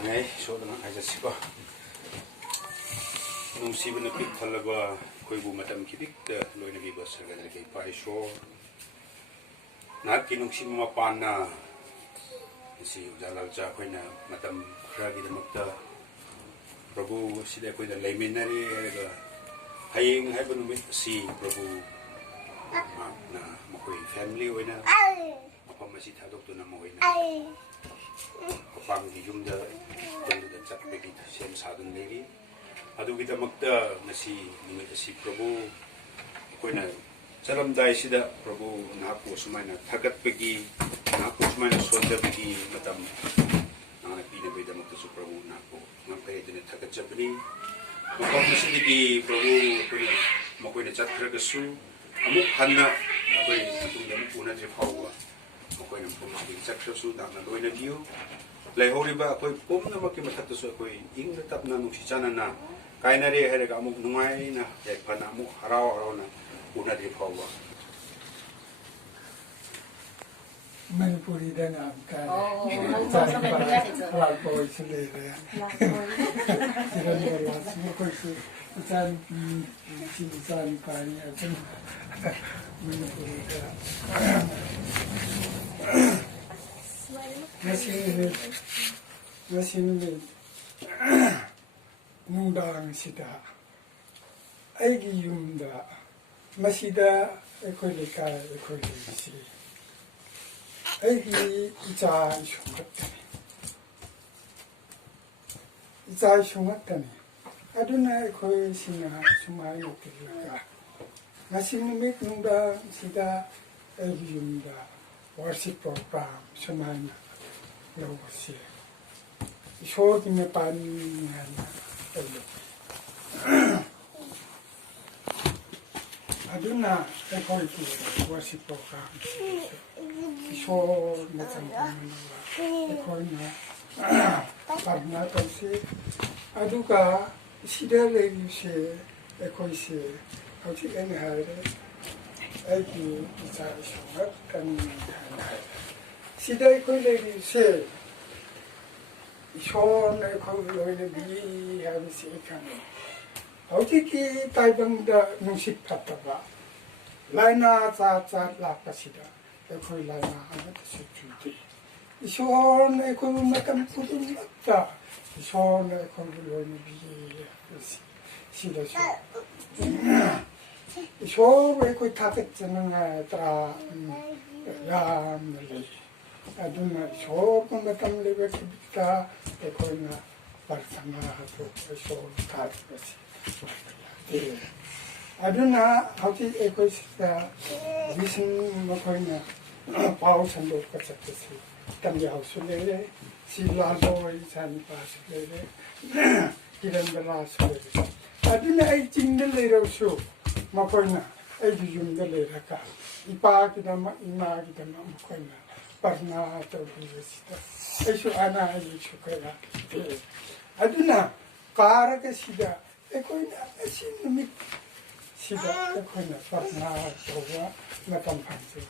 Ngay so na ay sa sipa nung siba na pik talaga koy bu matam kibik loy na biba sa gadal kay pai so na kinung si mga pana si jalal cha koy na matam ragi na magta Prabhu sila koy na layminary ga haying hay banu si Prabhu na makoy family oy na mapamasit hadok to na mo oy na kapag yumda tungda chat pegi sem sadun legi adu kita magda nasi nimit si Prabhu koy na salam dai sida Prabhu naku sumay na thagat pegi naku sumay na sonda pegi matam nang pina beda magda su Prabhu naku nang pegi na thagat jabni kapag nasi digi Prabhu koy na makoy na chat kragasu amuk hanna koy tungda puna je phawa makoy na pumas digi chat krasu na loy na view Lai hori ba koi pom na maki matat so koi ing na tap na nung si chana na kai na re here ga amuk nungai na ya pa na amuk harau na una di phawa Manipuri da nam ka la boy sile ya jira ni la su ko su chan chi chan pa ni a chen Manipuri da Nasini nungdang sida aigi yumda masida ekoi leka ekoi lesi aigi icha shungatani aduna ekoi sina sumai nokilaka nasini mek nungdang sida aigi yumda worship program sumana Lawasi. Show me pan Aduna ekoi ki worship program. Show me something ekoi na parna kasi aduka sida legi se ekoi se auti en hare eki isa shogat kan Sida ekoi legi se Ishon ekoi loy legi habi se ikane Auti ki taibang da nungsip kataba Laina za lapa sida ekoi laina amat sujuti Ishon ekoi makam pudun lakta Ishon ekoi loy legi sida so Ishon ekoi taket janang tra Ram legi Aduna shokum matam lebe kita ekoi na parsama hato shom tat basi. Aduna hauti ekoi sita visin makoi na pau sando kacakasi tamya hausu lele sila loi san pas lele kiran bela lele. Aduna ay jingde lele su makoi na ay jumde lele ka ipa kita ima kita makoi na Parna atau biasa, itu anak itu kaya. Aduna kara ke sida, ekoi na sini sida ekoi na parna atau macam panci.